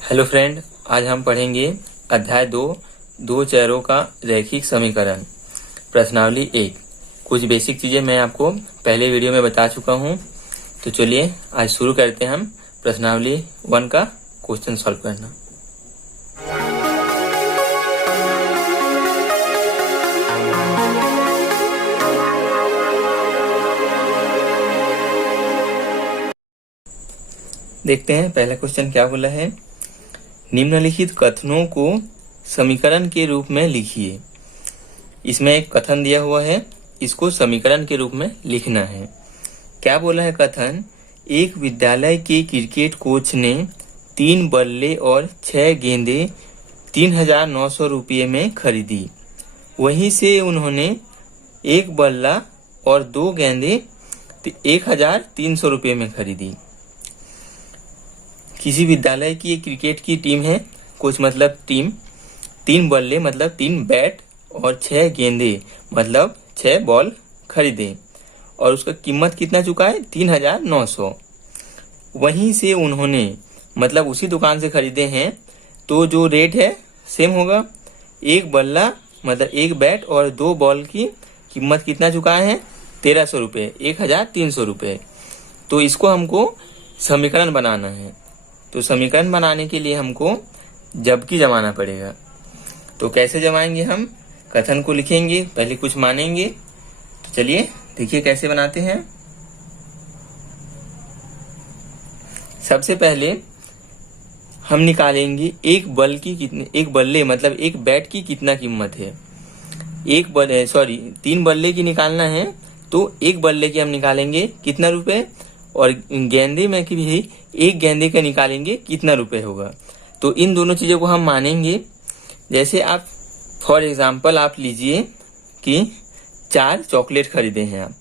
Hello friend, आज हम पढ़ेंगे अध्याय 2 दो चरों का रैखिक समीकरण प्रश्नावली 1। कुछ बेसिक चीजें मैं आपको पहले वीडियो में बता चुका हूं। तो चलिए आज शुरू करते हैं हम प्रश्नावली 1 का क्वेश्चन सॉल्व करना। देखते हैं पहला क्वेश्चन क्या बोला है। निम्नलिखित कथनों को समीकरण के रूप में लिखिए। इसमें एक कथन दिया हुआ है, इसको समीकरण के रूप में लिखना है। क्या बोला है कथन? एक विद्यालय के क्रिकेट कोच ने 3 बल्ले और 6 गेंदे 3,900 रुपये में खरीदी। वहीं से उन्होंने 1 बल्ला और 2 गेंदे 1,300 रुपये में खरीदी। किसी विद्यालय की एक क्रिकेट की टीम है, कोच मतलब टीम, 3 बल्ले मतलब 3 बैट और 6 गेंदे मतलब 6 बॉल खरीदे और उसका कीमत कितना चुका है? 3,900। वहीं से उन्होंने मतलब उसी दुकान से खरीदे हैं, तो जो रेट है सेम होगा। 1 बल्ला मतलब 1 बैट और 2 बॉल की कीमत कितना चुकाए हैं? 1,300 रुपये, 1,300 रुपये। तो इसको हमको समीकरण बनाना है। तो समीकरण बनाने के लिए हमको जबकि जमाना पड़ेगा। तो कैसे जमाएंगे? हम कथन को लिखेंगे, पहले कुछ मानेंगे। तो चलिए देखिए कैसे बनाते हैं। सबसे पहले हम निकालेंगे एक बल्ले मतलब एक बैट की कितना कीमत है। 3 बल्ले की निकालना है, तो 1 बल्ले की हम निकालेंगे कितना रुपए, और गेंदे में की भी 1 गेंदे का निकालेंगे कितना रुपए होगा। तो इन दोनों चीजों को हम मानेंगे। जैसे आप फॉर एग्जाम्पल आप लीजिए कि 4 चॉकलेट खरीदे हैं आप,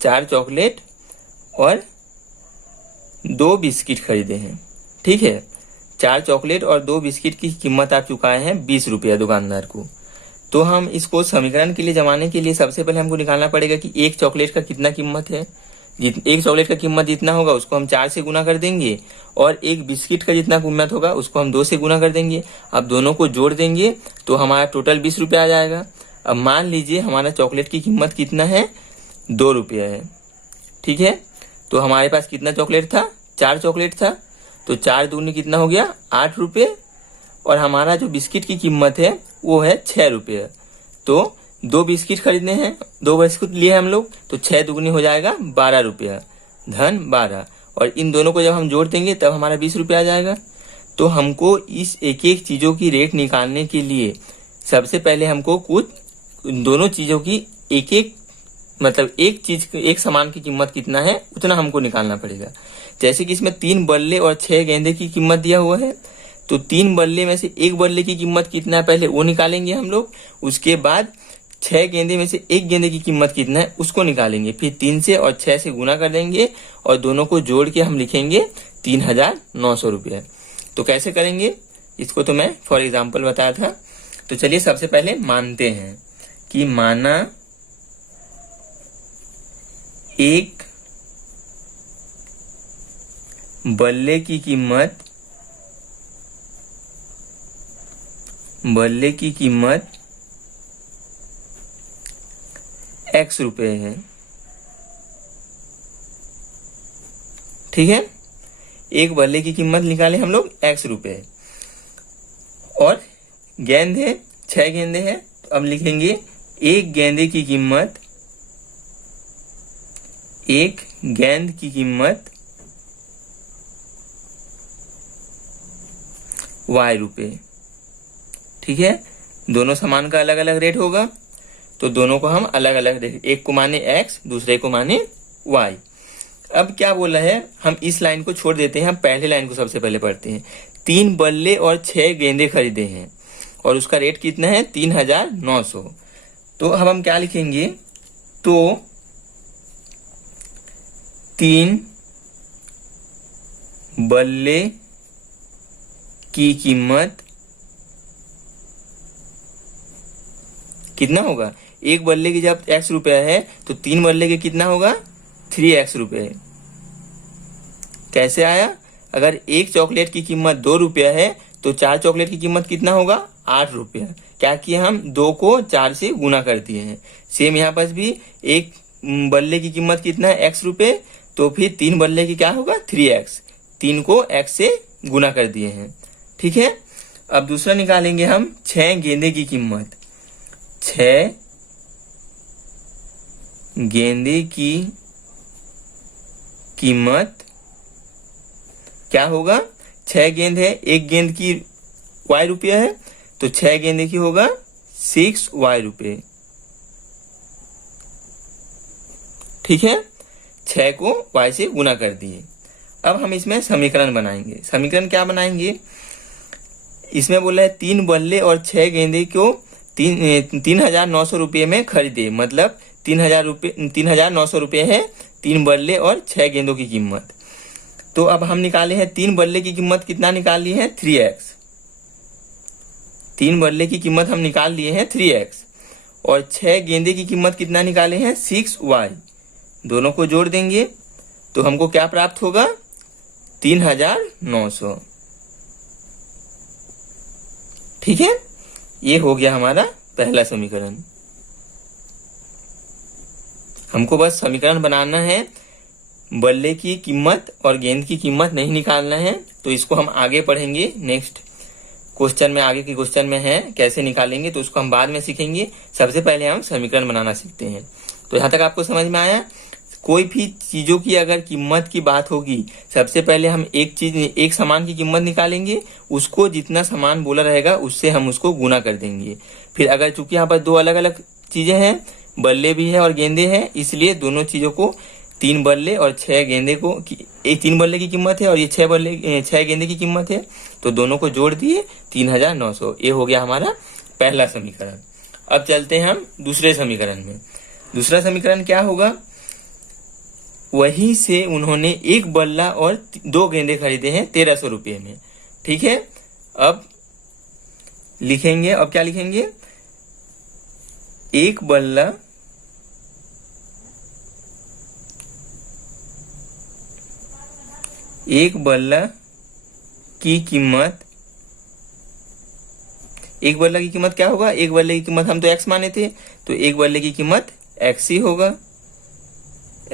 4 चॉकलेट और 2 बिस्किट खरीदे हैं। ठीक है, 4 चॉकलेट और 2 बिस्किट की कीमत आप चुकाए हैं 20 रुपया दुकानदार को। तो हम इसको समीकरण के लिए जमाने के लिए सबसे पहले हमको निकालना पड़ेगा कि 1 चॉकलेट का कितना कीमत है। 1 चॉकलेट का कीमत जितना होगा उसको हम 4 से गुना कर देंगे, और 1 बिस्किट का जितना कीमत होगा उसको हम 2 से गुना कर देंगे। अब दोनों को जोड़ देंगे तो हमारा टोटल 20 रुपया आ जाएगा। अब मान लीजिए हमारा चॉकलेट की कीमत कितना है? 2 रुपया है। ठीक है, तो हमारे पास कितना चॉकलेट था? 4 चॉकलेट था। तो 4 दूनी कितना हो गया? 8 रुपये। और हमारा जो बिस्किट की कीमत है वो है 6 रुपये। तो 2 बिस्किट खरीदने हैं, 2 बिस्किट लिए हम लोग, तो 6 दुगनी हो जाएगा 12 रुपया, धन 12। और इन दोनों को जब हम जोड़ देंगे तब हमारा 20 रुपया आ जाएगा। तो हमको इस एक एक चीजों की रेट निकालने के लिए सबसे पहले हमको कुछ दोनों चीजों की एक चीज एक सामान की कीमत कितना है उतना हमको निकालना पड़ेगा। जैसे कि इसमें 3 बल्ले और 6 गेंदे की कीमत दिया हुआ है, तो 3 बल्ले में से 1 बल्ले की कीमत कितना है पहले वो निकालेंगे हम लोग। उसके बाद 6 गेंदे में से 1 गेंदे की कीमत कितना है उसको निकालेंगे। फिर 3 से और 6 से गुना कर देंगे और दोनों को जोड़ के हम लिखेंगे 3,900 रुपये। तो कैसे करेंगे इसको तो मैं फॉर एग्जाम्पल बताया था। तो चलिए सबसे पहले मानते हैं कि माना एक बल्ले की कीमत X रुपए है। ठीक है, एक बल्ले की कीमत निकाले हम लोग X रुपए, और गेंद है 6 गेंदे है। तो अब लिखेंगे एक गेंद की कीमत Y रुपए। ठीक है, दोनों सामान का अलग अलग रेट होगा, तो दोनों को हम अलग अलग रेट, एक को माने X दूसरे को माने Y। अब क्या बोला है, हम इस लाइन को छोड़ देते हैं, हम पहले लाइन को सबसे पहले पढ़ते हैं। 3 बल्ले और 6 गेंदे खरीदे हैं और उसका रेट कितना है? 3,900। तो अब हम क्या लिखेंगे? तो 3 बल्ले की कीमत कितना होगा? 1 बल्ले की जब X रुपया है तो 3 बल्ले के कितना होगा? 3x रुपये। कैसे आया? अगर एक चॉकलेट की कीमत 2 रुपया है तो 4 चॉकलेट की कीमत कितना होगा, 8 रुपया। क्या किया हम, 2 को 4 से गुना कर दिए हैं। सेम यहाँ पर भी एक बल्ले की कीमत कितना है, x रुपए, तो फिर 3 बल्ले की क्या होगा, 3x, 3 को x से गुना कर दिए हैं। ठीक है। अब दूसरा निकालेंगे हम 6 गेंदे की कीमत। 6 गेंदे की कीमत क्या होगा, 6 गेंद है, एक गेंद की y रुपया है, तो 6 गेंदे की होगा 6y रुपये। ठीक है, 6 को y से गुना कर दिए। अब हम इसमें समीकरण बनाएंगे। समीकरण क्या बनाएंगे, इसमें बोला है 3 बल्ले और 6 गेंदे को 3,900 रुपये में खरीदे, मतलब 3,900 रुपये है 3 बल्ले और 6 गेंदों की कीमत। तो अब हम निकाले हैं 3 बल्ले की कीमत कितना निकाल लिए हैं, 3x। 3 बल्ले की कीमत हम निकाल लिए हैं 3x, और 6 गेंदे की कीमत कितना निकाले हैं, 6y। दोनों को जोड़ देंगे तो हमको क्या प्राप्त होगा, 3,900। ठीक है, ये हो गया हमारा पहला समीकरण। हमको बस समीकरण बनाना है, बल्ले की कीमत और गेंद की कीमत नहीं निकालना है। तो इसको हम आगे पढ़ेंगे, नेक्स्ट क्वेश्चन में, आगे के क्वेश्चन में है कैसे निकालेंगे, तो उसको हम बाद में सीखेंगे। सबसे पहले हम समीकरण बनाना सीखते हैं। तो यहाँ तक आपको समझ में आया। कोई भी चीजों की अगर कीमत की बात होगी, सबसे पहले हम एक सामान की कीमत निकालेंगे, उसको जितना सामान बोला रहेगा उससे हम उसको गुना कर देंगे। फिर अगर चूंकि यहाँ पर 2 अलग अलग चीजें हैं, बल्ले भी है और गेंदे हैं, इसलिए दोनों चीजों को 3 बल्ले और 6 गेंदे को, 3 बल्ले की कीमत है और ये 6 गेंदे की कीमत है, तो दोनों को जोड़ दिए 3,900। ये हो गया हमारा पहला समीकरण। अब चलते हैं हम दूसरे समीकरण में। दूसरा समीकरण क्या होगा, वहीं से उन्होंने 1 बल्ला और 2 गेंदे खरीदे हैं 1,300 रुपये में। ठीक है, अब लिखेंगे, अब क्या लिखेंगे, 1 बल्ला की कीमत, 1 बल्ला की कीमत क्या होगा, 1 बल्ले की कीमत हम तो x माने थे, तो 1 बल्ले की कीमत x ही होगा,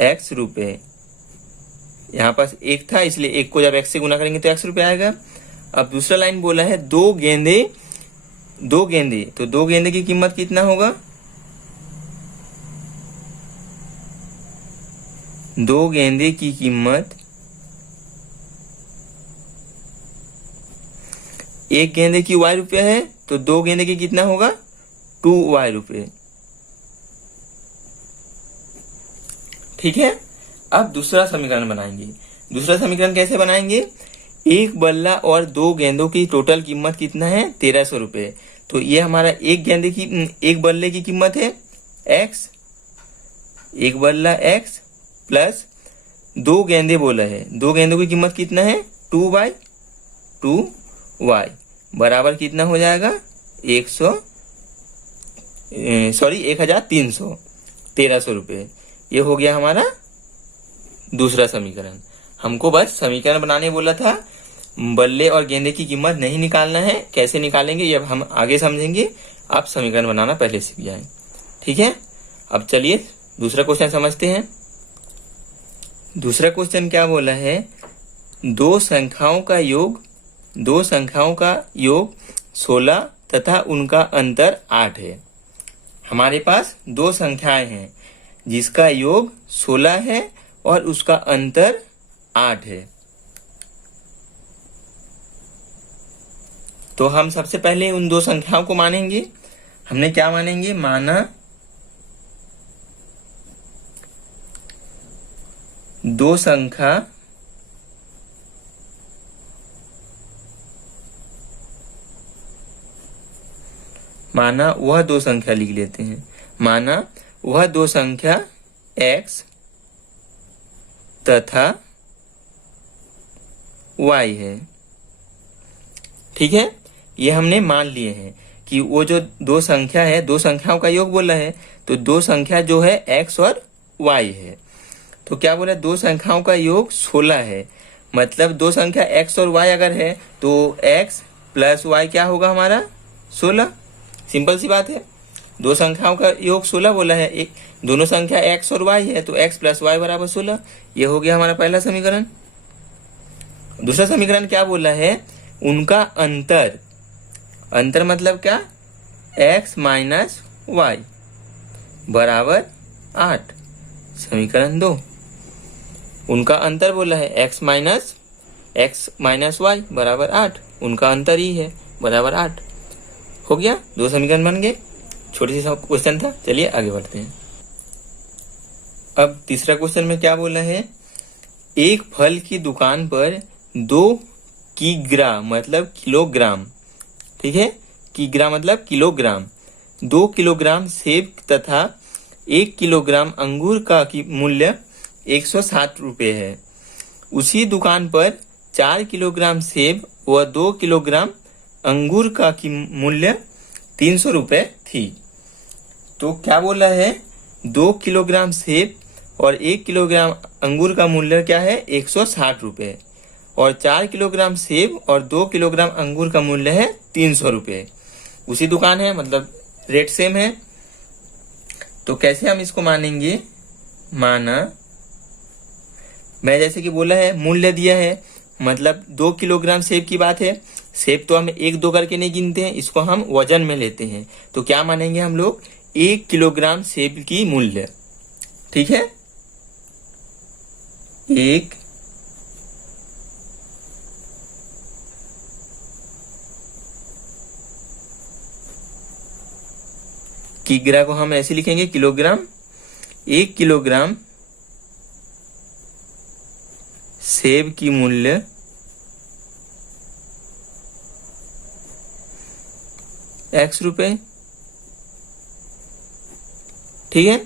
x रुपए। यहाँ पास 1 था, इसलिए 1 को जब x से गुना करेंगे तो x रुपए आएगा। अब दूसरा लाइन बोला है 2 गेंदे, तो 2 गेंदे की कीमत कितना होगा, 2 गेंदे की कीमत, 1 गेंदे की y रुपया है, तो 2 गेंदे की कितना होगा, 2y रुपये। ठीक है, अब दूसरा समीकरण बनाएंगे। दूसरा समीकरण कैसे बनाएंगे, 1 बल्ला और 2 गेंदों की टोटल कीमत कितना है, 1,300 रुपये। तो ये हमारा एक बल्ले की कीमत है x, 1 बल्ला x प्लस 2 गेंदे बोला है, 2 गेंदों की कीमत कितना है, 2y बराबर कितना हो जाएगा, 1,300, 1,300 रुपये। ये हो गया हमारा दूसरा समीकरण। हमको बस समीकरण बनाने बोला था, बल्ले और गेंदे की कीमत नहीं निकालना है। कैसे निकालेंगे ये हम आगे समझेंगे, आप समीकरण बनाना पहले सीख जाएं। ठीक है, अब चलिए दूसरा क्वेश्चन समझते हैं। दूसरा क्वेश्चन क्या बोला है, 2 संख्याओं का योग 16 तथा उनका अंतर 8 है। हमारे पास 2 संख्याएं हैं जिसका योग 16 है और उसका अंतर 8 है। तो हम सबसे पहले उन 2 संख्याओं को मानेंगे। हमने क्या मानेंगे, माना 2 संख्या माना वह 2 संख्या लिख लेते हैं, माना वह 2 संख्या x तथा y है। ठीक है, ये हमने मान लिए हैं कि वो जो 2 संख्या है, 2 संख्याओं का योग बोला है, तो 2 संख्या जो है x और y है। तो क्या बोला, 2 संख्याओं का योग 16 है, मतलब 2 संख्या x और y अगर है तो x प्लस वाई क्या होगा हमारा 16। सिंपल सी बात है, दो संख्याओं का योग 16 बोला है, एक दोनों संख्या x और y है तो x प्लस वाई बराबर 16। ये हो गया हमारा पहला समीकरण। दूसरा समीकरण क्या बोला है, उनका अंतर, अंतर मतलब क्या, x माइनस वाई बराबर 8। समीकरण 2, उनका अंतर बोला है x माइनस वाई बराबर 8, उनका अंतर ही है बराबर 8। हो गया, दो समीकरण बन गए। छोटी सी क्वेश्चन था, चलिए आगे बढ़ते हैं। अब तीसरा क्वेश्चन में क्या बोला है, एक फल की दुकान पर 2 किग्रा मतलब किलोग्राम, ठीक है, किग्रा मतलब किलोग्राम, 2 किलोग्राम सेब तथा 1 किलोग्राम अंगूर का की मूल्य 160 रुपये है। उसी दुकान पर 4 किलोग्राम सेब व 2 किलोग्राम अंगूर का की मूल्य 300 रुपये थी। तो क्या बोला है, 2 किलोग्राम सेब और 1 किलोग्राम अंगूर का मूल्य क्या है 160 रुपये, और 4 किलोग्राम सेब और 2 किलोग्राम अंगूर का मूल्य है 300 रुपये। उसी दुकान है मतलब रेट सेम है। तो कैसे हम इसको मानेंगे, माना मैं जैसे कि बोला है मूल्य दिया है, मतलब 2 किलोग्राम सेब की बात है, सेब तो हम 1-2 करके नहीं गिनते हैं, इसको हम वजन में लेते हैं। तो क्या मानेंगे हम लोग, 1 किलोग्राम सेब की मूल्य, ठीक है, 1 किग्रा को हम ऐसे लिखेंगे किलोग्राम, 1 किलोग्राम सेब की मूल्य x रुपए, ठीक है,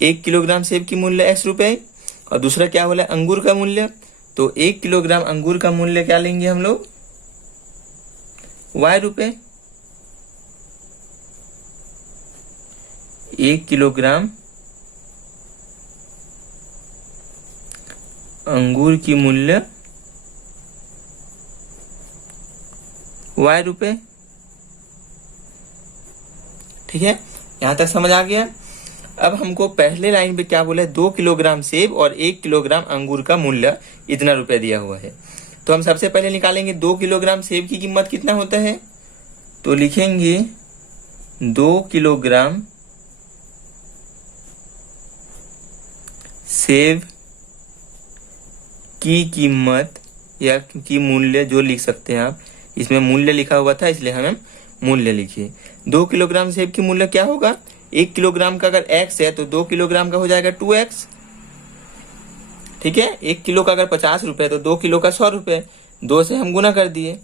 1 किलोग्राम सेब की मूल्य x रुपए। और दूसरा क्या बोला, अंगूर का मूल्य, तो 1 किलोग्राम अंगूर का मूल्य क्या लेंगे हम लोग, y रुपए। 1 किलोग्राम अंगूर की मूल्य y रुपए, ठीक है, यहां तक समझ आ गया। अब हमको पहले लाइन पे क्या बोला है, 2 किलोग्राम सेब और 1 किलोग्राम अंगूर का मूल्य इतना रुपए दिया हुआ है। तो हम सबसे पहले निकालेंगे 2 किलोग्राम सेब की कीमत कितना होता है, तो लिखेंगे 2 किलोग्राम सेब की कीमत या की मूल्य, जो लिख सकते हैं आप, इसमें मूल्य लिखा हुआ था इसलिए हम मूल्य लिखे। 2 किलोग्राम सेब की मूल्य क्या होगा, 1 किलोग्राम का अगर x है तो 2 किलोग्राम का हो जाएगा 2x, ठीक है। 1 किलो का अगर 50 रुपए तो 2 किलो का 100 रुपए, 2 से हम गुना कर दिए।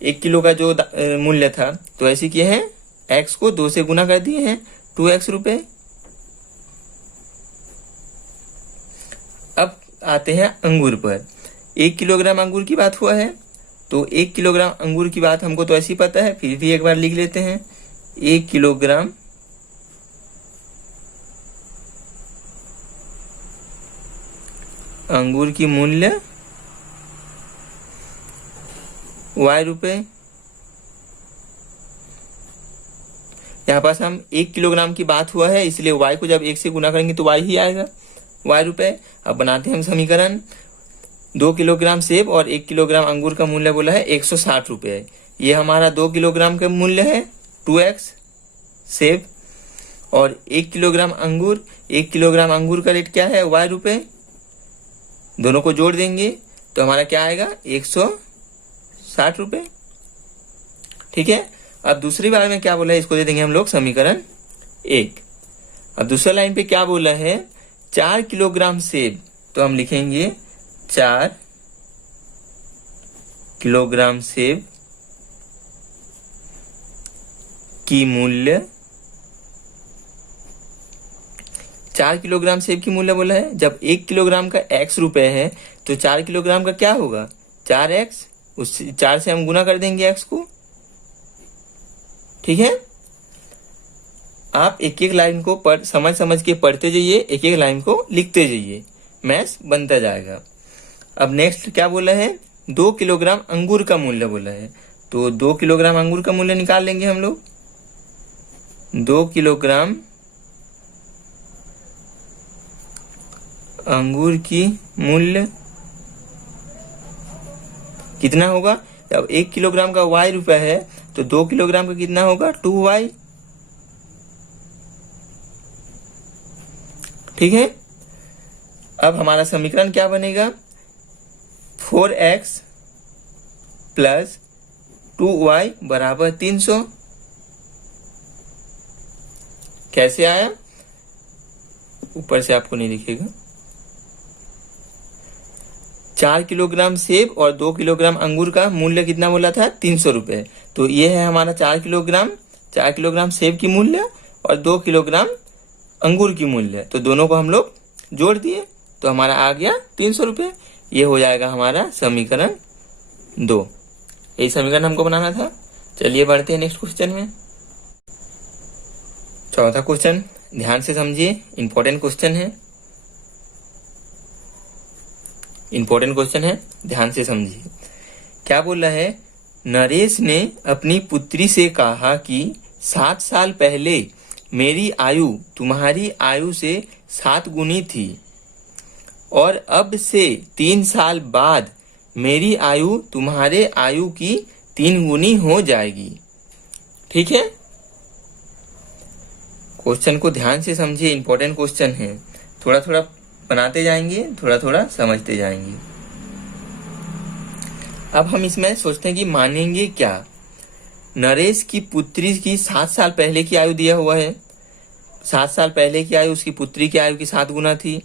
1 किलो का जो मूल्य था तो ऐसे किए हैं, x को 2 से गुना कर दिए हैं, 2x रुपए। अब आते हैं अंगूर पर। 1 किलोग्राम अंगूर की बात हुआ है, तो 1 किलोग्राम अंगूर की बात हमको तो ऐसी पता है, फिर भी एक बार लिख लेते हैं। 1 किलोग्राम अंगूर की मूल्य y रुपए। यहाँ पास हम 1 किलोग्राम की बात हुआ है इसलिए y को जब 1 से गुना करेंगे तो y ही आएगा, y रुपए। अब बनाते हैं हम समीकरण। 2 किलोग्राम सेब और 1 किलोग्राम अंगूर का मूल्य बोला है 160 रुपये। ये हमारा 2 किलोग्राम का मूल्य है 2x सेब, और 1 किलोग्राम अंगूर, 1 किलोग्राम अंगूर का रेट क्या है y रुपये। दोनों को जोड़ देंगे तो हमारा क्या आएगा 160 रुपये, ठीक है। अब दूसरी बार में क्या बोला है, इसको दे देंगे हम लोग समीकरण 1। अब दूसरा लाइन पे क्या बोला है, 4 किलोग्राम सेब, तो हम लिखेंगे 4 किलोग्राम सेब की मूल्य, 4 किलोग्राम सेब की मूल्य बोला है। जब 1 किलोग्राम का x रुपए है तो 4 किलोग्राम का क्या होगा 4x, उस 4 से हम गुना कर देंगे x को, ठीक है। आप एक एक लाइन को समझ के पढ़ते जाइए, एक एक लाइन को लिखते जाइए, मैथ्स बनता जाएगा। अब नेक्स्ट क्या बोला है, 2 किलोग्राम अंगूर का मूल्य बोला है, तो 2 किलोग्राम अंगूर का मूल्य निकाल लेंगे हम लोग। 2 किलोग्राम अंगूर की मूल्य कितना होगा? अब 1 किलोग्राम का y रुपया है, तो 2 किलोग्राम का कितना होगा? 2y। ठीक है, अब हमारा समीकरण क्या बनेगा? 4x प्लस 2y बराबर 300। कैसे आया? ऊपर से आपको नहीं दिखेगा। 4 किलोग्राम सेब और 2 किलोग्राम अंगूर का मूल्य कितना बोला था? 300 रुपए। तो ये है हमारा 4 किलोग्राम सेब की मूल्य और 2 किलोग्राम अंगूर की मूल्य। तो दोनों को हम लोग जोड़ दिए, तो हमारा आ गया 300 रुपए। ये हो जाएगा हमारा समीकरण 2। यही समीकरण हमको बनाना था। चलिए बढ़ते हैं नेक्स्ट क्वेश्चन में। चौथा क्वेश्चन ध्यान से समझिए, इंपॉर्टेंट क्वेश्चन है। इंपॉर्टेंट क्वेश्चन है, ध्यान से समझिए। क्या बोला है? नरेश ने अपनी पुत्री से कहा कि 7 साल पहले मेरी आयु तुम्हारी आयु से 7 गुनी थी और अब से 3 साल बाद मेरी आयु तुम्हारे आयु की 3 गुनी हो जाएगी। ठीक है, क्वेश्चन को ध्यान से समझिए, इंपॉर्टेंट क्वेश्चन है। थोड़ा थोड़ा बनाते जाएंगे, थोड़ा थोड़ा समझते जाएंगे। अब हम इसमें सोचते हैं कि मानेंगे क्या। नरेश की पुत्री की 7 साल पहले की आयु दिया हुआ है। 7 साल पहले की आयु उसकी पुत्री की आयु की 7 गुना थी।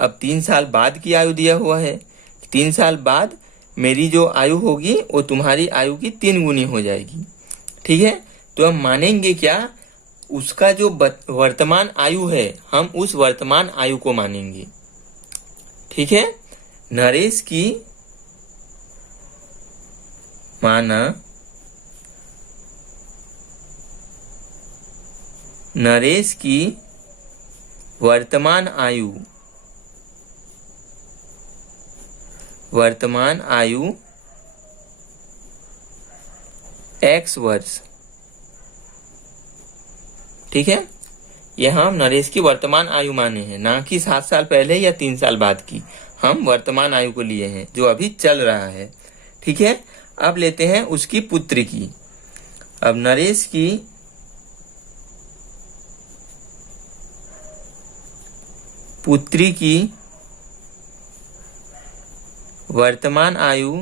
अब 3 साल बाद की आयु दिया हुआ है। 3 साल बाद मेरी जो आयु होगी वो तुम्हारी आयु की 3 गुनी हो जाएगी। ठीक है, तो हम मानेंगे क्या? उसका जो वर्तमान आयु है, हम उस वर्तमान आयु को मानेंगे। ठीक है, नरेश की माना नरेश की वर्तमान आयु x वर्ष। ठीक है, यह हम नरेश की वर्तमान आयु माने हैं, ना कि 7 साल पहले या 3 साल बाद की। हम वर्तमान आयु को लिए हैं जो अभी चल रहा है। ठीक है, अब लेते हैं उसकी पुत्री की। अब नरेश की पुत्री की वर्तमान आयु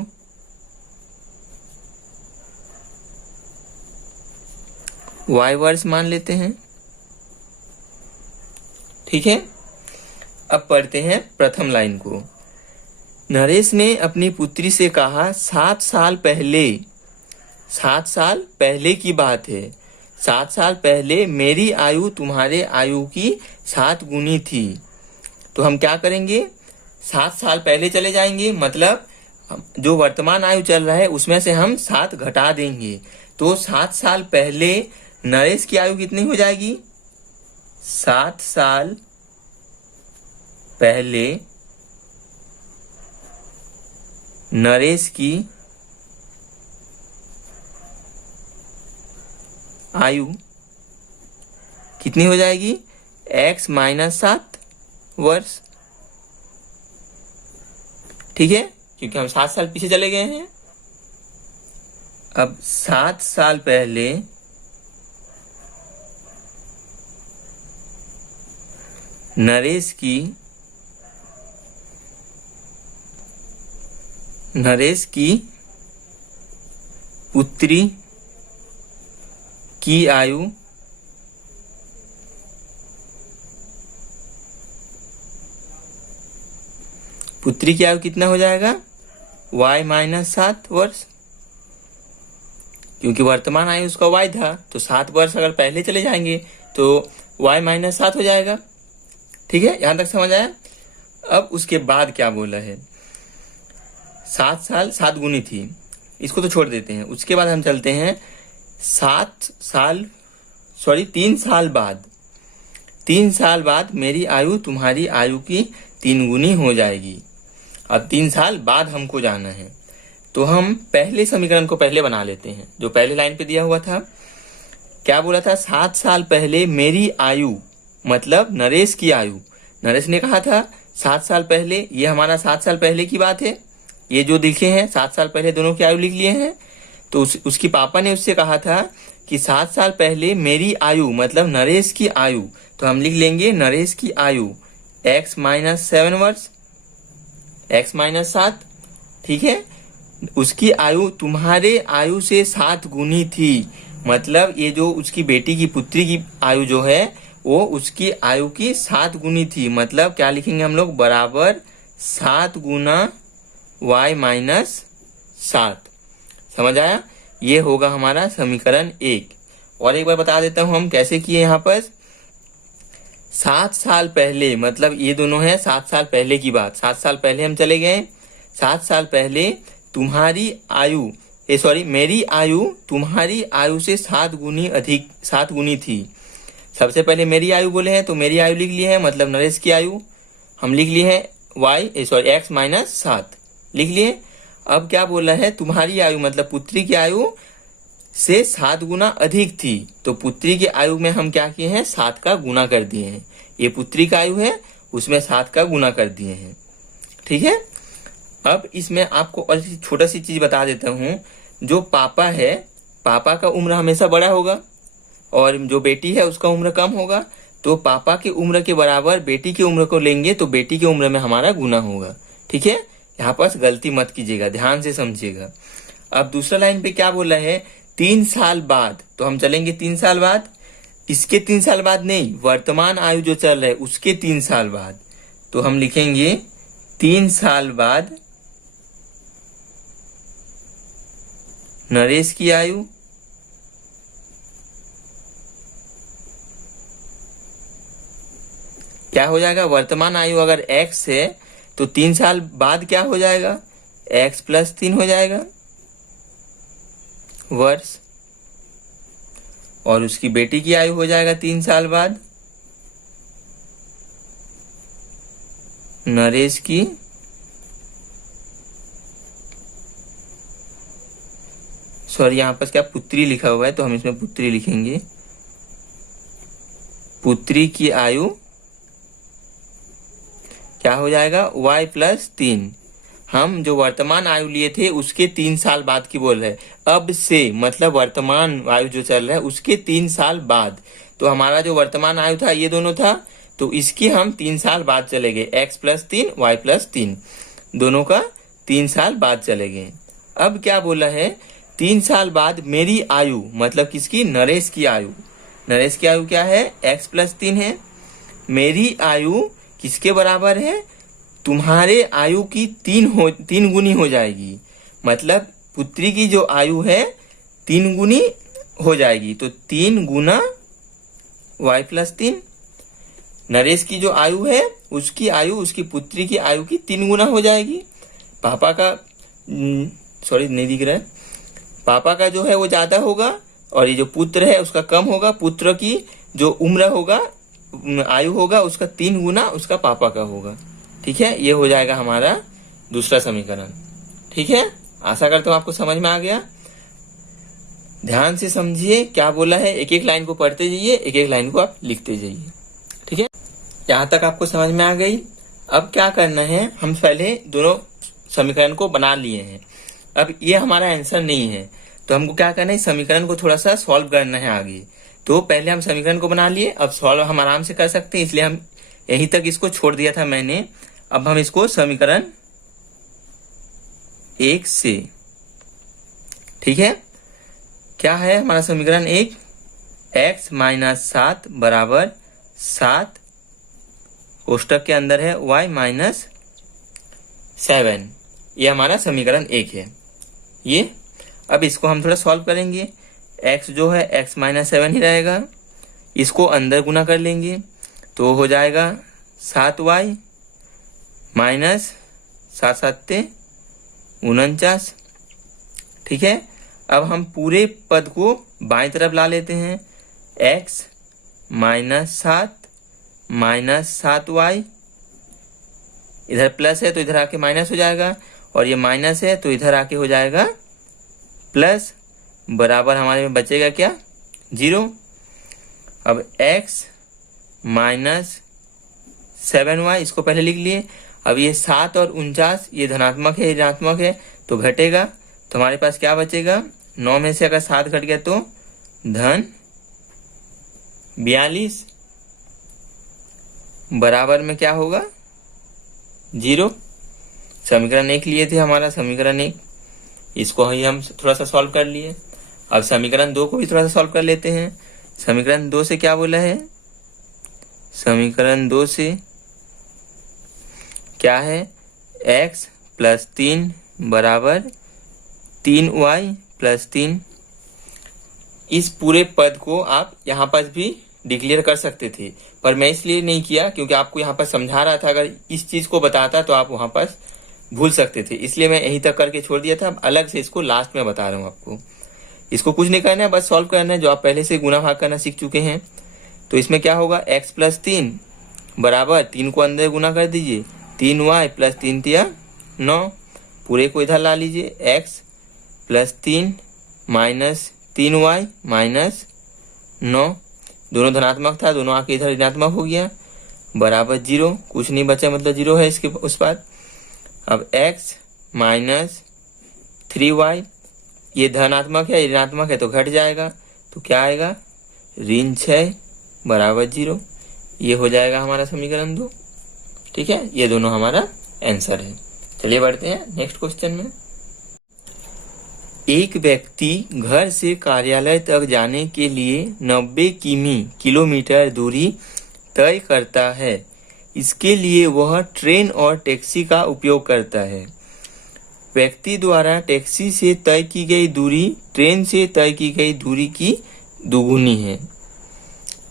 y वर्ष मान लेते हैं। ठीक है, अब पढ़ते हैं प्रथम लाइन को। नरेश ने अपनी पुत्री से कहा 7 साल पहले की बात है। 7 साल पहले मेरी आयु तुम्हारे आयु की 7 गुनी थी। तो हम क्या करेंगे? 7 साल पहले चले जाएंगे, मतलब जो वर्तमान आयु चल रहा है उसमें से हम 7 घटा देंगे। तो 7 साल पहले नरेश की आयु कितनी हो जाएगी? 7 साल पहले नरेश की आयु कितनी हो जाएगी? x माइनस 7 वर्ष। ठीक है, क्योंकि हम 7 साल पीछे चले गए हैं। अब 7 साल पहले नरेश की पुत्री की आयु कितना हो जाएगा? y माइनस 7 वर्ष। क्योंकि वर्तमान आयु उसका y था, तो 7 वर्ष अगर पहले चले जाएंगे तो y माइनस 7 हो जाएगा। ठीक है, यहां तक समझ आया? अब उसके बाद क्या बोला है? 7 साल 7 गुनी थी, इसको तो छोड़ देते हैं। उसके बाद हम चलते हैं 3 साल बाद मेरी आयु तुम्हारी आयु की 3 गुनी हो जाएगी। अब 3 साल बाद हमको जाना है। तो हम पहले समीकरण को पहले बना लेते हैं। जो पहले लाइन पे दिया हुआ था, क्या बोला था, 7 साल पहले मेरी आयु, मतलब नरेश की आयु। नरेश ने कहा था 7 साल पहले, ये हमारा 7 साल पहले की बात है। ये जो लिखे हैं 7 साल पहले दोनों की आयु लिख लिए हैं। तो उसकी पापा ने उससे कहा था कि 7 साल पहले मेरी आयु, मतलब नरेश की आयु। तो हम लिख लेंगे नरेश की आयु x - 7 वर्ष, x - 7। ठीक है, उसकी आयु तुम्हारे आयु से 7 गुनी थी। मतलब ये जो उसकी बेटी की, पुत्री की आयु जो है वो उसकी आयु की 7 गुनी थी। मतलब क्या लिखेंगे हम लोग, बराबर 7 गुना y - 7। समझ आया? ये होगा हमारा समीकरण 1। और एक बार बता देता हूं हम कैसे किए यहाँ पर। 7 साल पहले, मतलब ये दोनों है 7 साल पहले की बात। 7 साल पहले हम चले गए। 7 साल पहले तुम्हारी आयु, मेरी आयु तुम्हारी आयु से 7 गुनी थी। सबसे पहले मेरी आयु बोले हैं तो मेरी आयु लिख लिए हैं, मतलब नरेश की आयु हम लिख लिए हैं x - 7 लिख लिए। अब क्या बोला है, तुम्हारी आयु मतलब पुत्री की आयु से 7 गुना अधिक थी। तो पुत्री की आयु में हम क्या किए हैं, 7 का गुना कर दिए हैं। ये पुत्री का आयु है, उसमें 7 का गुना कर दिए हैं। ठीक है, अब इसमें आपको और छोटा सी चीज बता देता हूं। जो पापा है, पापा का उम्र हमेशा बड़ा होगा और जो बेटी है उसका उम्र कम होगा। तो पापा की उम्र के बराबर बेटी की उम्र को लेंगे तो बेटी की उम्र में हमारा गुना होगा। ठीक है, यहाँ पर गलती मत कीजिएगा, ध्यान से समझिएगा। अब दूसरा लाइन पे क्या बोला है, 3 साल बाद। तो हम चलेंगे 3 साल बाद, इसके 3 साल बाद नहीं, वर्तमान आयु जो चल रहा है उसके 3 साल बाद। तो हम लिखेंगे 3 साल बाद नरेश की आयु, क्या हो जाएगा, वर्तमान आयु अगर x है तो 3 साल बाद क्या हो जाएगा, x + 3 हो जाएगा वर्ष। और उसकी बेटी की आयु हो जाएगा 3 साल बाद नरेश की, सॉरी यहाँ पर क्या पुत्री लिखा हुआ है तो हम इसमें पुत्री लिखेंगे। पुत्री की आयु क्या हो जाएगा, y + 3। हम जो वर्तमान आयु लिए थे उसके 3 साल बाद की बोल रहे हैं। अब से मतलब वर्तमान आयु जो चल रहा है उसके 3 साल बाद। तो हमारा जो वर्तमान आयु था ये दोनों था, तो इसकी हम 3 साल बाद चले गए, x + 3 y + 3, दोनों का 3 साल बाद चले गए। अब क्या बोला है, 3 साल बाद मेरी आयु, मतलब किसकी, नरेश की आयु। नरेश की आयु क्या है, x + 3 है। मेरी आयु किसके बराबर है, तुम्हारे आयु की 3 गुनी हो जाएगी। मतलब पुत्री की जो आयु है 3 गुनी हो जाएगी। तो 3 गुना y + 3। नरेश की जो आयु है उसकी आयु उसकी पुत्री की आयु की 3 गुना हो जाएगी। पापा का सॉरी नहीं दिख रहा है, पापा का जो है वो ज्यादा होगा और ये जो पुत्र है उसका कम होगा। पुत्र की जो उम्र होगा, आयु होगा, उसका 3 गुना उसका पापा का होगा। ठीक है, ये हो जाएगा हमारा दूसरा समीकरण। ठीक है, आशा करता हूं आपको समझ में आ गया। ध्यान से समझिए क्या बोला है, एक एक लाइन को पढ़ते जाइए, एक एक लाइन को आप लिखते जाइए। ठीक है, यहाँ तक आपको समझ में आ गई। अब क्या करना है, हम पहले दोनों समीकरण को बना लिए हैं। अब ये हमारा आंसर नहीं है तो हमको क्या करना है, समीकरण को थोड़ा सा सॉल्व करना है आगे। तो पहले हम समीकरण को बना लिए, अब सॉल्व हम आराम से कर सकते हैं, इसलिए हम यहीं तक इसको छोड़ दिया था मैंने। अब हम इसको समीकरण 1 से, ठीक है, क्या है हमारा समीकरण 1, x - 7 बराबर 7, कोष्टक के अंदर है y - 7। ये हमारा समीकरण 1 है। ये अब इसको हम थोड़ा सॉल्व करेंगे। x जो है x - 7 ही रहेगा, इसको अंदर गुना कर लेंगे तो हो जाएगा 7y माइनस 7 7 49। ठीक है, अब हम पूरे पद को बाएं तरफ ला लेते हैं। x - 7 माइनस 7y, इधर प्लस है तो इधर आके माइनस हो जाएगा, और ये माइनस है तो इधर आके हो जाएगा प्लस, बराबर हमारे में बचेगा क्या 0। अब x माइनस 7y इसको पहले लिख लिए। अब ये 7 और 49 ये धनात्मक है, ये ऋणात्मक है तो घटेगा, तो हमारे पास क्या बचेगा 9 में से अगर 7 घट गया तो धन 42, बराबर में क्या होगा 0। समीकरण 1 लिए थे, हमारा समीकरण 1, इसको ही हम थोड़ा सा सॉल्व कर लिए। अब समीकरण 2 को भी थोड़ा सा सॉल्व कर लेते हैं। समीकरण 2 से क्या बोला है, समीकरण 2 से क्या है x प्लस 3 बराबर 3y प्लस 3। इस पूरे पद को आप यहाँ पर भी डिक्लेयर कर सकते थे, पर मैं इसलिए नहीं किया क्योंकि आपको यहाँ पर समझा रहा था, अगर इस चीज को बताता तो आप वहां पर भूल सकते थे, इसलिए मैं यहीं तक करके छोड़ दिया था। अब अलग से इसको लास्ट में बता रहा हूँ आपको। इसको कुछ नहीं करना है, बस सॉल्व करना है, जो आप पहले से गुना भाग करना सीख चुके हैं। तो इसमें क्या होगा x प्लस 3 बराबर 3 को अंदर गुना कर दीजिए, 3y प्लस 3 तिया 9, पूरे को इधर ला लीजिए, x plus 3 minus 3y minus 9, दोनों धनात्मक था, दोनों आके इधर ऋणात्मक हो गया, बराबर 0, कुछ नहीं बचा मतलब 0 है इसके उस पार। अब x माइनस 3y ये धनात्मक है, ऋणात्मक है तो घट जाएगा, तो क्या आएगा ऋण 6 बराबर 0। ये हो जाएगा हमारा समीकरण 2। ठीक है, ये दोनों हमारा आंसर है। चलिए बढ़ते हैं नेक्स्ट क्वेश्चन में। एक व्यक्ति घर से कार्यालय तक जाने के लिए 90 किलोमीटर दूरी तय करता है। इसके लिए वह ट्रेन और टैक्सी का उपयोग करता है। व्यक्ति द्वारा टैक्सी से तय की गई दूरी ट्रेन से तय की गई दूरी की दुगुनी है।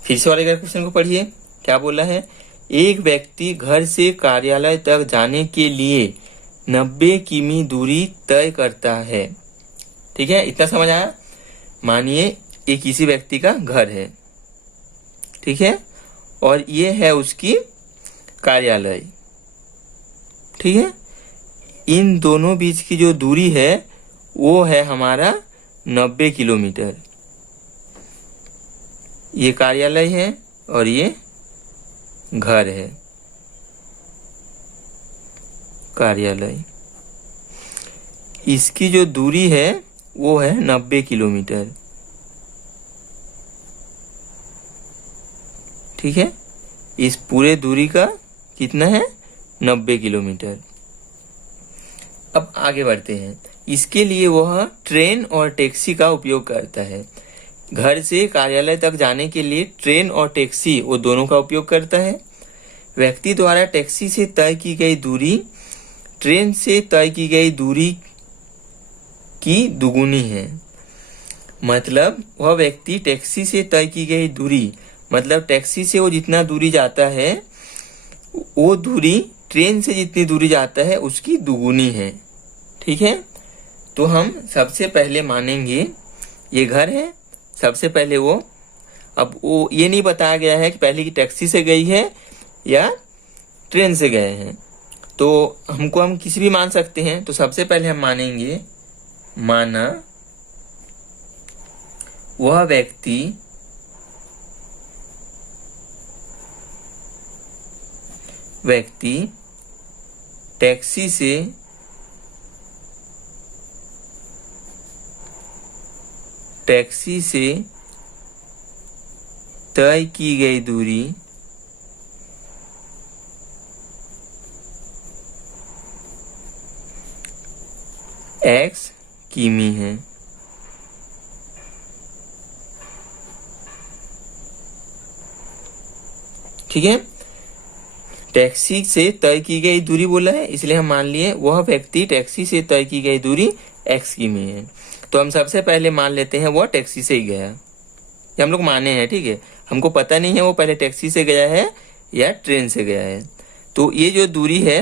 फिर से वाले क्वेश्चन को पढ़िए, क्या बोला है। एक व्यक्ति घर से कार्यालय तक जाने के लिए 90 किमी दूरी तय करता है। ठीक है, इतना समझ आया। मानिए ये किसी व्यक्ति का घर है, ठीक है, और ये है उसकी कार्यालय। ठीक है, इन दोनों बीच की जो दूरी है वो है हमारा 90 किलोमीटर। ये कार्यालय है और ये घर है, कार्यालय। इसकी जो दूरी है वो है 90 किलोमीटर। ठीक है, इस पूरे दूरी का कितना है 90 किलोमीटर। अब आगे बढ़ते हैं। इसके लिए वह ट्रेन और टैक्सी का उपयोग करता है। घर से कार्यालय तक जाने के लिए ट्रेन और टैक्सी वो दोनों का उपयोग करता है। व्यक्ति द्वारा टैक्सी से तय की गई दूरी ट्रेन से तय की गई दूरी की दुगुनी है। मतलब वह व्यक्ति टैक्सी से तय की गई दूरी, मतलब टैक्सी से वो जितना दूरी जाता है वो दूरी ट्रेन से जितनी दूरी जाता है उसकी दुगुनी है। ठीक है, तो हम सबसे पहले मानेंगे ये घर है। सबसे पहले वो, अब वो ये नहीं बताया गया है कि पहले की टैक्सी से गई है या ट्रेन से गए हैं, तो हमको हम किसी भी मान सकते हैं। तो सबसे पहले हम मानेंगे, माना वह व्यक्ति टैक्सी से तय की गई दूरी x किमी है। ठीक है, टैक्सी से तय की गई दूरी बोला है, इसलिए हम मान लिए वह व्यक्ति टैक्सी से तय की गई दूरी x किमी है। तो हम सबसे पहले मान लेते हैं वह टैक्सी से ही गया, ये हम लोग माने हैं। ठीक है, हमको पता नहीं है वो पहले टैक्सी से गया है या ट्रेन से गया है। तो ये जो दूरी है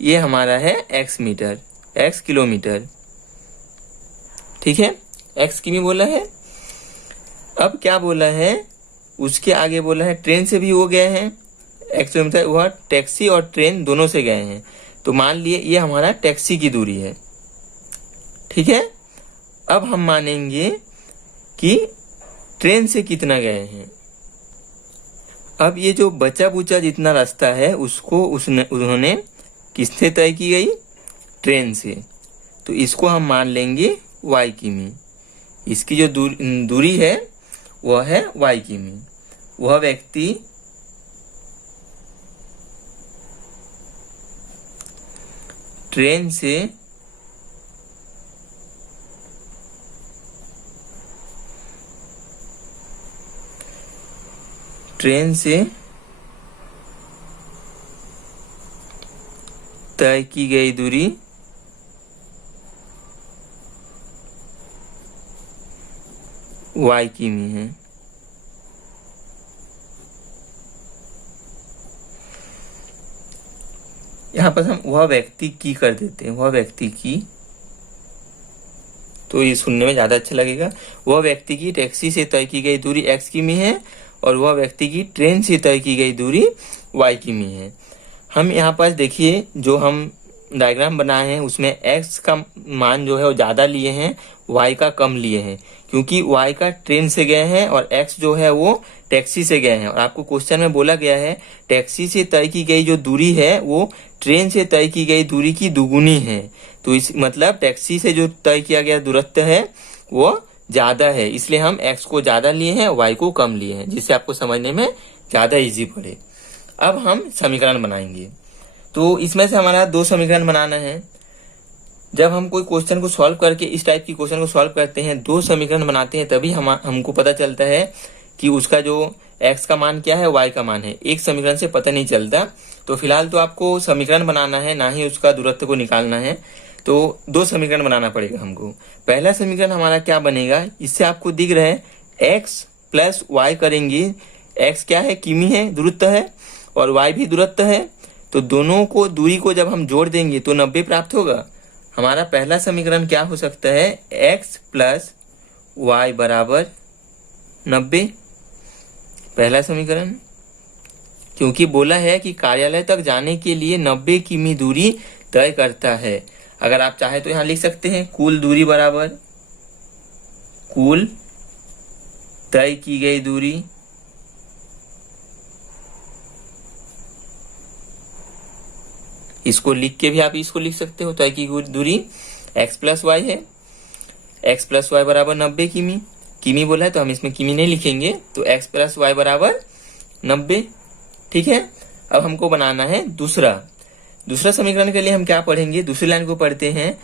ये हमारा है x मीटर, x किलोमीटर। ठीक है, x किमी बोला है। अब क्या बोला है, उसके आगे बोला है ट्रेन से भी वो गए हैं x किलोमीटर, वह टैक्सी और ट्रेन दोनों से गए हैं। तो मान लिए ये हमारा टैक्सी की दूरी है, ठीक है। अब हम मानेंगे कि ट्रेन से कितना गए हैं। अब ये जो बचा बुचा जितना रास्ता है उसको उन्होंने किससे तय की गई, ट्रेन से। तो इसको हम मान लेंगे y किमी। इसकी जो दूरी है वह है y किमी। वह व्यक्ति ट्रेन से तय की गई दूरी y किमी है। यहाँ पर हम वह व्यक्ति की कर देते हैं, वह व्यक्ति की, तो ये सुनने में ज्यादा अच्छा लगेगा। वह व्यक्ति की टैक्सी से तय की गई दूरी x किमी है और वह व्यक्ति की ट्रेन से तय की गई दूरी y किमी है। हम यहाँ पर देखिए जो हम डायग्राम बनाए हैं उसमें x का मान जो है वो ज्यादा लिए हैं, y का कम लिए हैं, क्योंकि y का ट्रेन से गए हैं और x जो है वो टैक्सी से गए हैं। और आपको क्वेश्चन में बोला गया है टैक्सी से तय की गई जो दूरी है वो ट्रेन से तय की गई दूरी की दुगुनी है। तो इस मतलब टैक्सी से जो तय किया गया दूरत्व है वो ज्यादा है, इसलिए हम x को ज्यादा लिए हैं, y को कम लिए हैं, जिससे आपको समझने में ज्यादा इजी पड़े। अब हम समीकरण बनाएंगे। तो इसमें से हमारा 2 समीकरण बनाना है। जब हम कोई क्वेश्चन को सॉल्व करके इस टाइप की क्वेश्चन को सॉल्व करते हैं, 2 समीकरण बनाते हैं, तभी हमको पता चलता है कि उसका जो x का मान क्या है, y का मान है। एक समीकरण से पता नहीं चलता। तो फिलहाल तो आपको समीकरण बनाना है, ना ही उसका दूरत्व को निकालना है। तो 2 समीकरण बनाना पड़ेगा हमको। पहला समीकरण हमारा क्या बनेगा, इससे आपको दिख रहा है x प्लस y करेंगे। x क्या है, किमी है, दूरत्व है, और y भी दूरत्व है। तो दोनों को दूरी को जब हम जोड़ देंगे तो 90 प्राप्त होगा। हमारा पहला समीकरण क्या हो सकता है, x प्लस y बराबर 90। पहला समीकरण, क्योंकि बोला है कि कार्यालय तक जाने के लिए 90 किमी दूरी तय करता है। अगर आप चाहे तो यहां लिख सकते हैं कुल दूरी बराबर कुल तय की गई दूरी इसको लिख के भी आप इसको लिख सकते हो। तय की दूरी x प्लस वाई है, x प्लस वाई बराबर 90 किमी। किमी बोला है तो हम इसमें किमी नहीं लिखेंगे, तो x प्लस वाई बराबर 90, ठीक है। अब हमको बनाना है दूसरा समीकरण के लिए हम क्या पढ़ेंगे, दूसरी लाइन को पढ़ते हैं।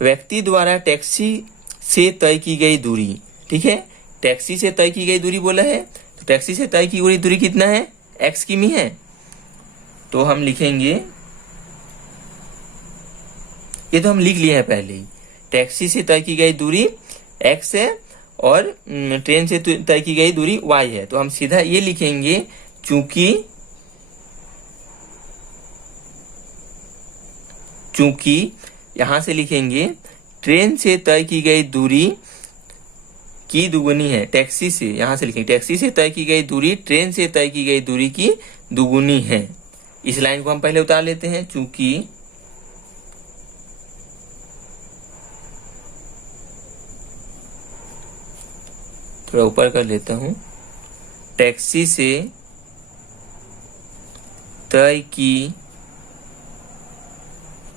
व्यक्ति द्वारा टैक्सी से तय की गई दूरी, ठीक है। टैक्सी से तय की गई दूरी बोला है, तो टैक्सी से तय की गई दूरी कितना है, x किमी है। तो हम लिखेंगे, ये तो हम लिख लिए हैं पहले ही, टैक्सी से तय की गई दूरी x है और ट्रेन से तय की गई दूरी y है। तो हम सीधा ये लिखेंगे, चूंकि यहां से लिखेंगे ट्रेन से तय की गई दूरी की दुगुनी है टैक्सी से, यहां से लिखेंगे टैक्सी से तय की गई दूरी ट्रेन से तय की गई दूरी की दुगुनी है। इस लाइन को हम पहले उतार लेते हैं, चूंकि थोड़ा ऊपर कर लेता हूं, टैक्सी से तय की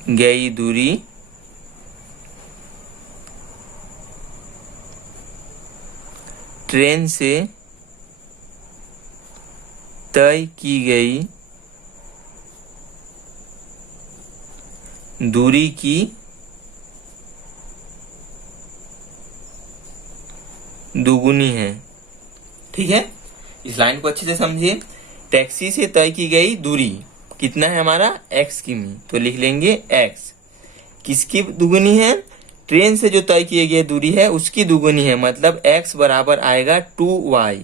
गई दूरी ट्रेन से तय की गई दूरी की दुगुनी है, ठीक है। इस लाइन को अच्छे से समझिए। टैक्सी से तय की गई दूरी कितना है हमारा, x किमी। तो लिख लेंगे x किसकी दुगुनी है, ट्रेन से जो तय किए गए दूरी है उसकी दुगुनी है, मतलब x बराबर आएगा 2y।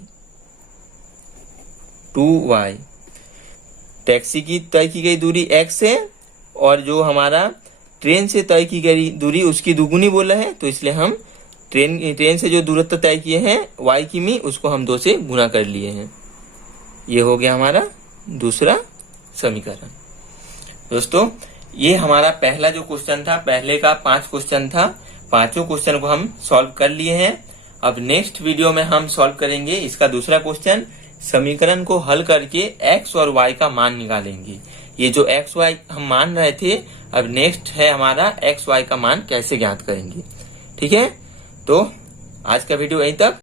टैक्सी की तय की गई दूरी x है और जो हमारा ट्रेन से तय की गई दूरी उसकी दुगुनी बोला है, तो इसलिए हम ट्रेन से जो दूरत्व तय किए हैं y किमी, उसको हम 2 से गुना कर लिए हैं। ये हो गया हमारा दूसरा समीकरण। दोस्तों ये हमारा पहला जो क्वेश्चन था, पहले का 5 क्वेश्चन था, पांचों क्वेश्चन को हम सॉल्व कर लिए हैं। अब नेक्स्ट वीडियो में हम सॉल्व करेंगे इसका दूसरा क्वेश्चन। समीकरण को हल करके x और y का मान निकालेंगे। ये जो x y हम मान रहे थे, अब नेक्स्ट है हमारा x y का मान कैसे ज्ञात करेंगे। ठीक है, तो आज का वीडियो यहीं तक।